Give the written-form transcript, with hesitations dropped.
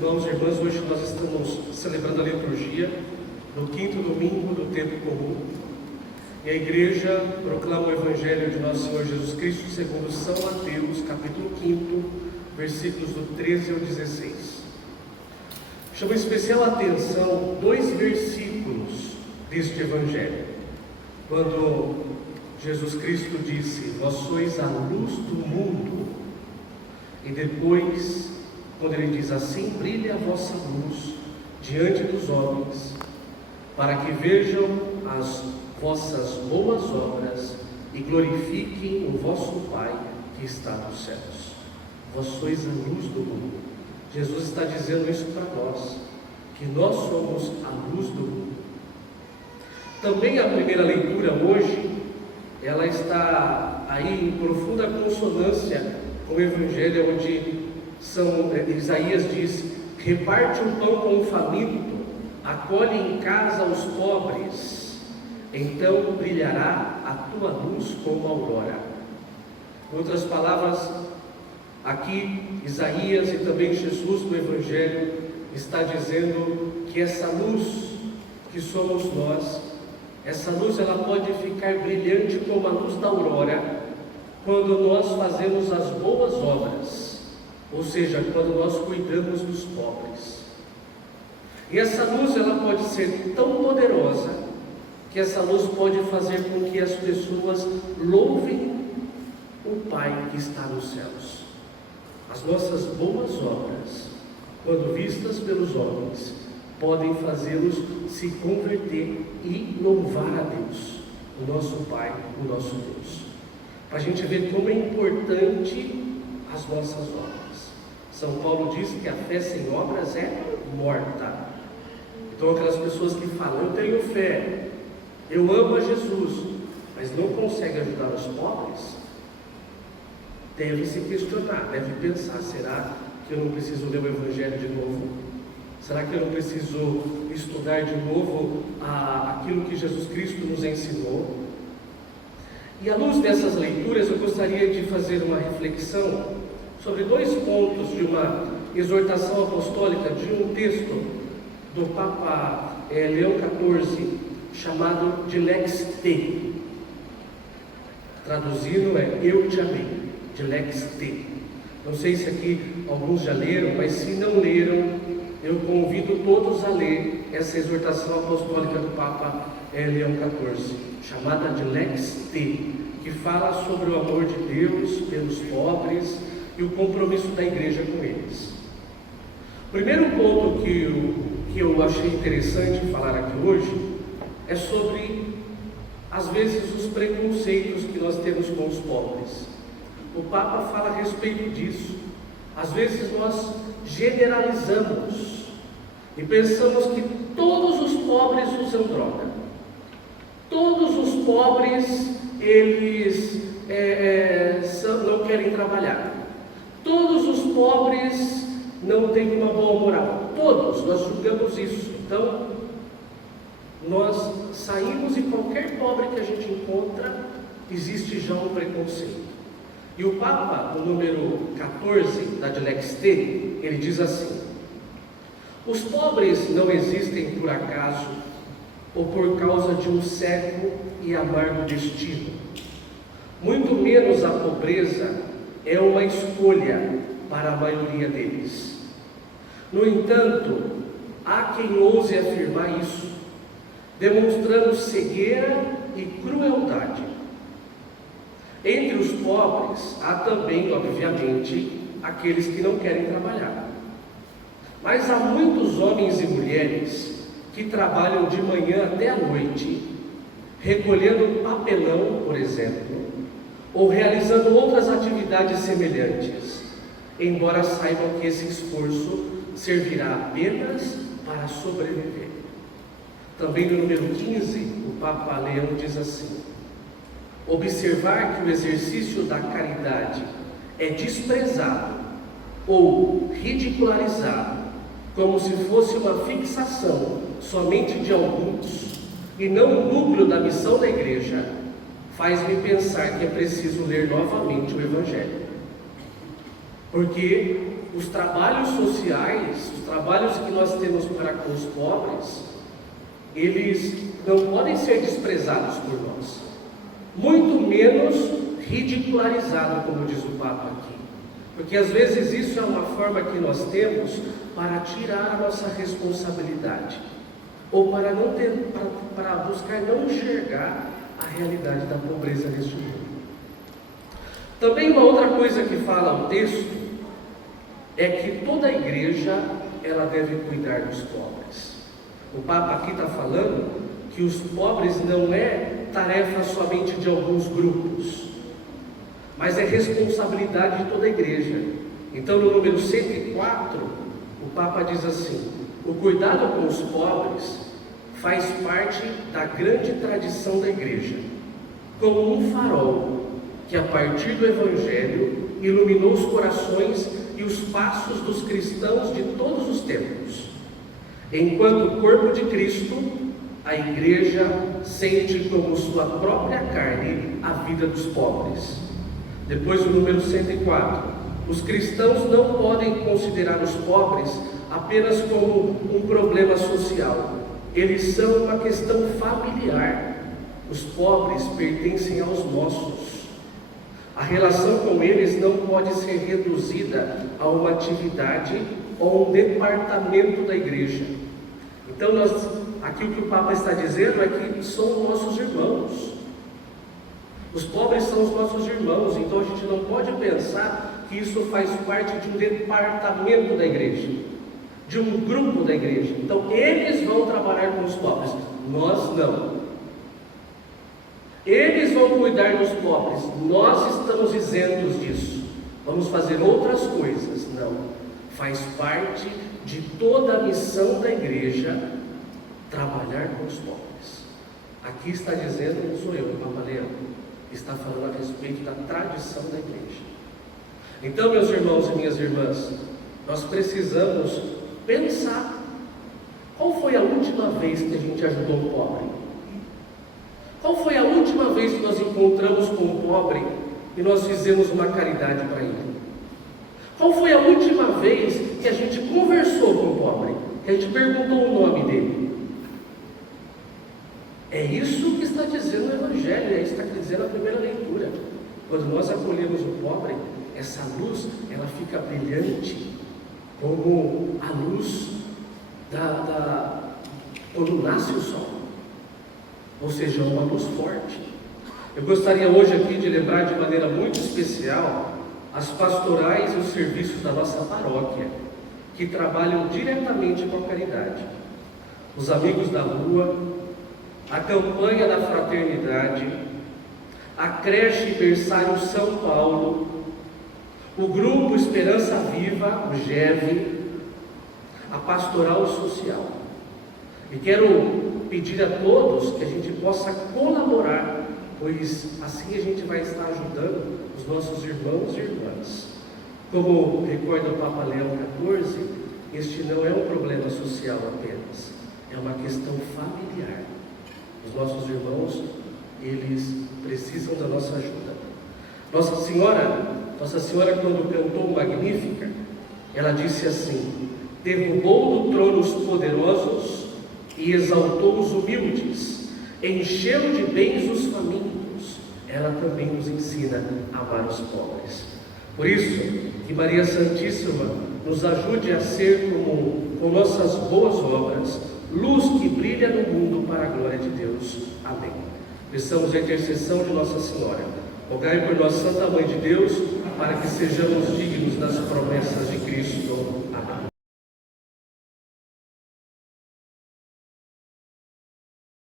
irmãos e irmãs, hoje nós estamos celebrando a liturgia do quinto domingo do tempo comum. E a igreja proclama o Evangelho de nosso Senhor Jesus Cristo segundo São Mateus, capítulo 5, versículos do 13 ao 16. Chama especial atenção dois versículos deste Evangelho. Quando Jesus Cristo disse: "Vós sois a luz do mundo", e depois, quando ele diz assim: "Brilhe a vossa luz diante dos homens, para que vejam as vossas boas obras e glorifiquem o vosso Pai que está nos céus." Vós sois a luz do mundo. Jesus está dizendo isso para nós, que nós somos a luz do mundo. Também a primeira leitura hoje, ela está aí em profunda consonância com o Evangelho, onde Isaías diz: "Reparte o pão com o faminto, acolhe em casa os pobres, então brilhará a tua luz como a aurora." Em outras palavras, aqui Isaías e também Jesus no Evangelho está dizendo que essa luz que somos nós, essa luz ela pode ficar brilhante como a luz da aurora quando nós fazemos as boas obras, ou seja, quando nós cuidamos dos pobres. E essa luz ela pode ser tão poderosa que essa luz pode fazer com que as pessoas louvem o Pai que está nos céus. As nossas boas obras, quando vistas pelos homens, podem fazê-los se converter e louvar a Deus, o nosso Pai, o nosso Deus. Para a gente ver como é importante as nossas obras. São Paulo diz que a fé sem obras é morta. Então aquelas pessoas que falam: "Eu tenho fé, eu amo a Jesus", mas não conseguem ajudar os pobres, deve se questionar, deve pensar: será que eu não preciso ler o Evangelho de novo? Será que eu não preciso estudar de novo aquilo que Jesus Cristo nos ensinou? E à luz dessas leituras eu gostaria de fazer uma reflexão sobre dois pontos de uma exortação apostólica de um texto do Papa Leão XIV, chamado de Lex Te. Traduzindo é "Eu te amei", de Lex Te. Não sei se aqui alguns já leram, mas se não leram, eu convido todos a ler essa exortação apostólica do Papa Leão XIV, chamada de Lex Te, que fala sobre o amor de Deus pelos pobres e o compromisso da igreja com eles. O primeiro ponto que eu achei interessante falar aqui hoje é sobre, às vezes, os preconceitos que nós temos com os pobres. O Papa fala a respeito disso. Às vezes nós generalizamos e pensamos que todos os pobres usam droga, todos os pobres eles não querem trabalhar, todos os pobres não têm uma boa moral. Todos, nós julgamos isso. Então nós saímos e qualquer pobre que a gente encontra, existe já um preconceito. E o Papa, no número 14 da Lex Te, ele diz assim: "Os pobres não existem por acaso ou por causa de um cego e amargo destino. Muito menos a pobreza é uma escolha para a maioria deles. No entanto, há quem ouse afirmar isso, demonstrando cegueira e crueldade. Entre os pobres há também, obviamente, aqueles que não querem trabalhar. Mas há muitos homens e mulheres que trabalham de manhã até a noite, recolhendo papelão, por exemplo, ou realizando outras atividades semelhantes, embora saibam que esse esforço servirá apenas para sobreviver." Também no número 15, o Papa Leão diz assim: "Observar que o exercício da caridade é desprezado ou ridicularizado como se fosse uma fixação somente de alguns e não o núcleo da missão da igreja, faz-me pensar que é preciso ler novamente o Evangelho." Porque os trabalhos sociais, os trabalhos que nós temos para com os pobres, eles não podem ser desprezados por nós, muito menos ridicularizados, como diz o Papa aqui. Porque às vezes isso é uma forma que nós temos para tirar a nossa responsabilidade, ou para buscar não enxergar a realidade da pobreza neste mundo. Também uma outra coisa que fala o texto é que toda a igreja ela deve cuidar dos pobres. O Papa aqui está falando que os pobres não é tarefa somente de alguns grupos, mas é responsabilidade de toda a igreja. Então, no número 104, o Papa diz assim: o cuidado com os pobres faz parte da grande tradição da igreja, como um farol que, a partir do Evangelho, iluminou os corações e os passos dos cristãos de todos os tempos. Enquanto corpo de Cristo, a igreja sente como sua própria carne a vida dos pobres. Depois do número 104, os cristãos não podem considerar os pobres apenas como um problema social. Eles são uma questão familiar. Os pobres pertencem aos nossos. A relação com eles não pode ser reduzida a uma atividade ou um departamento da igreja. Então, aqui o que o Papa está dizendo é que são nossos irmãos. Os pobres são os nossos irmãos, então a gente não pode pensar que isso faz parte de um departamento da igreja, de um grupo da igreja. Então, eles vão trabalhar com os pobres, nós não. Eles vão cuidar dos pobres, nós estamos isentos disso. Vamos fazer outras coisas. Não. Faz parte de toda a missão da igreja trabalhar com os pobres. Aqui está dizendo, não sou eu, o Papa Leão, está falando a respeito da tradição da igreja. Então, meus irmãos e minhas irmãs, nós precisamos pensar: qual foi a última vez que a gente ajudou um pobre? Qual foi a última vez que nós encontramos com um pobre e nós fizemos uma caridade para ele? Qual foi a última vez que a gente conversou com o pobre, que a gente perguntou o nome dele? É isso que está dizendo o Evangelho, é isso que está dizendo a primeira leitura. Quando nós acolhemos o pobre, essa luz, ela fica brilhante, como a luz quando nasce o sol. Ou seja, uma luz forte. Eu gostaria hoje aqui de lembrar de maneira muito especial as pastorais e os serviços da nossa paróquia, que trabalham diretamente com a caridade. Os Amigos da Rua, a campanha da fraternidade, a creche berçário São Paulo, o grupo Esperança Viva, o GEV, a pastoral social. E quero pedir a todos que a gente possa colaborar, pois assim a gente vai estar ajudando os nossos irmãos e irmãs. Como recorda o Papa Leão XIV, este não é um problema social apenas, é uma questão familiar. Os nossos irmãos, eles precisam da nossa ajuda. Nossa Senhora, quando cantou Magnífica, ela disse assim: derrubou do trono os poderosos e exaltou os humildes, encheu de bens os famintos. Ela também nos ensina a amar os pobres. Por isso, que Maria Santíssima nos ajude a ser com nossas boas obras, luz que brilha no mundo para a glória de Deus. Amém. Peçamos a intercessão de Nossa Senhora. Rogai por nós, Santa Mãe de Deus, para que sejamos dignos das promessas de Cristo. Amém.